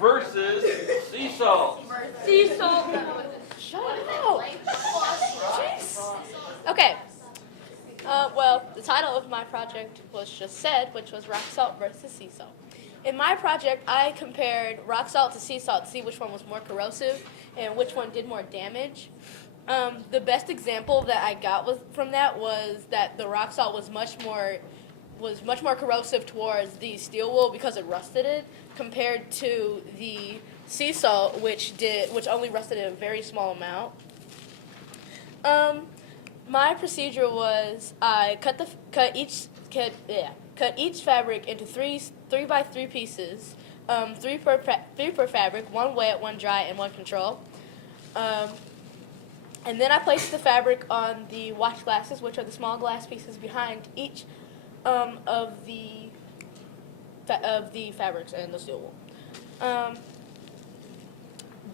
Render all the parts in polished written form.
versus sea salt. Sea salt. Shut up. Jeez. Okay. Well, the title of my project was just said, which was rock salt versus sea salt. In my project, I compared rock salt to sea salt to see which one was more corrosive and which one did more damage. The best example that I got from that was that the rock salt was much more corrosive towards the steel wool because it rusted it, compared to the sea salt, which only rusted it a very small amount. My procedure was I cut each fabric into three by three pieces, three per fabric, one wet, one dry, and one control. And then I placed the fabric on the watch glasses, which are the small glass pieces behind each of the fabrics and the steel wool.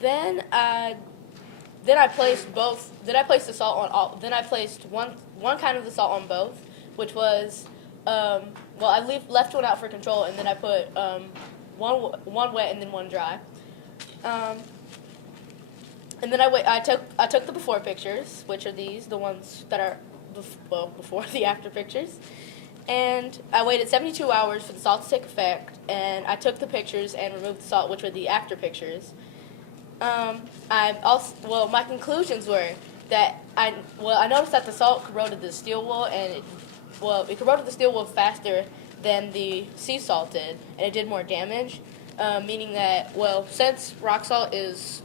Then I placed both. Then I placed the salt on all. Then I placed one kind of the salt on both, which was I left one out for control, and then I put one wet and then one dry. And then I took the before pictures, which are the ones that are before the after pictures, and I waited 72 hours for the salt to take effect, and I took the pictures and removed the salt, which were the after pictures. My conclusions were that I noticed that the salt corroded the steel wool, and it corroded the steel wool faster than the sea salt did, and it did more damage, meaning that since rock salt is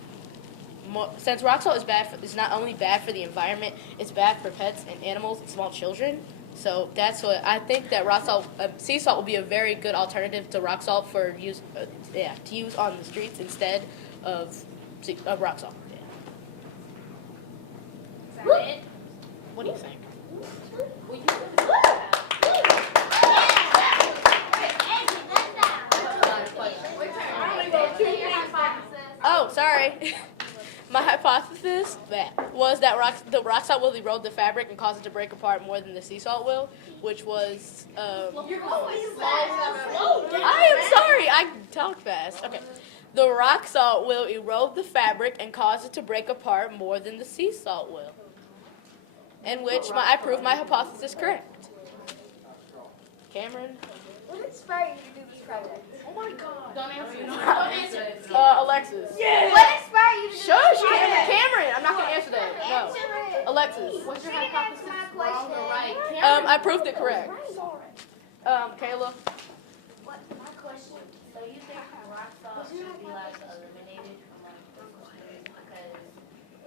is not only bad for the environment, it's bad for pets and animals and small children. So that's what I think, that sea salt will be a very good alternative to rock salt to use on the streets instead of rock salt. Yeah. Is that it? What do you think? Oh, sorry. My hypothesis was that the rock salt will erode the fabric and cause it to break apart more than the sea salt will, which was. You're always I am sorry. I talk fast. Okay. The rock salt will erode the fabric and cause it to break apart more than the sea salt will. In which I proved my hypothesis correct. Cameron? What inspired you to do this project? Oh my God. Don't answer. Alexis. Yeah. What inspired you to do this Shush, project? Cameron. I'm not going to answer that. No. Answer it. Alexis. What's your hypothesis? Wrong or right? I proved it correct. Kayla? What my question? So you think rock salt should be like eliminated from like the streets because,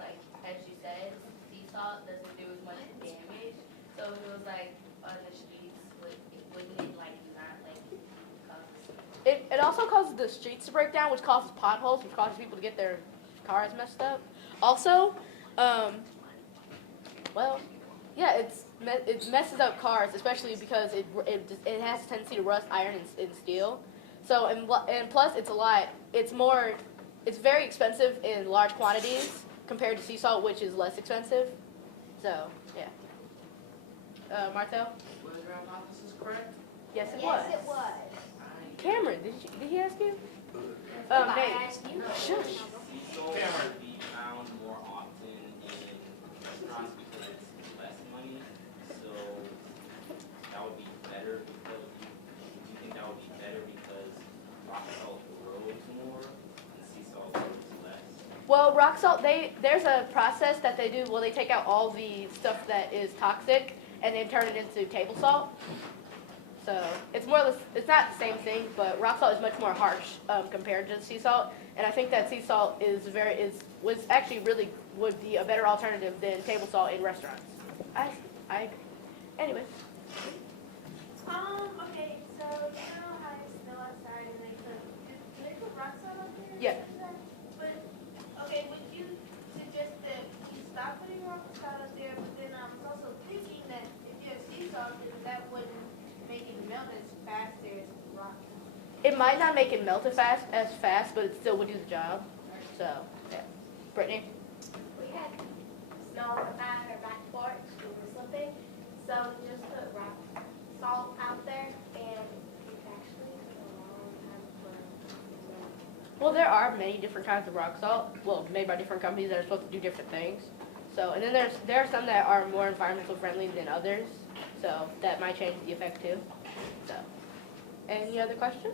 like as you said, sea salt doesn't do as much damage. So if it was like on the streets, wouldn't it like not like cause? It also causes the streets to break down, which causes potholes, which causes people to get their cars messed up. Also, it messes up cars, especially because it has a tendency to rust iron and steel. So and plus it's very expensive in large quantities compared to sea salt, which is less expensive. So yeah. Martel? Was your hypothesis correct? Yes, it Yes, was. it was. Cameron, did he ask you? Nate. Shush. Sea salt should be found more often in restaurants because it's less money. So that would be better because you think that would be better because rock salt erodes more and sea salt erodes less. Well, rock salt, there's a process that they do. Well, they take out all the stuff that is toxic and then turn it into table salt. So it's more or less, it's not the same thing, but rock salt is much more harsh compared to sea salt. And I think that sea salt would be a better alternative than table salt in restaurants. Anyway. Okay, so you know how it's snow outside and do they put rock salt up there? Yeah. But, okay, would you suggest that you stop putting rock salt up there, but then I was also thinking that if you have sea salt, then that wouldn't make it melt as fast as rock salt. It might not make it melt as fast, but it still would do the job. So, yeah. Brittany? We had snow outside our back porch, we were slipping, so just put rock salt out there, and it actually took a long time for it to melt. Well, there are many different kinds of rock salt, well, made by different companies that are supposed to do different things. So, and then there are some that are more environmental friendly than others, so that might change the effect too. So, any other questions?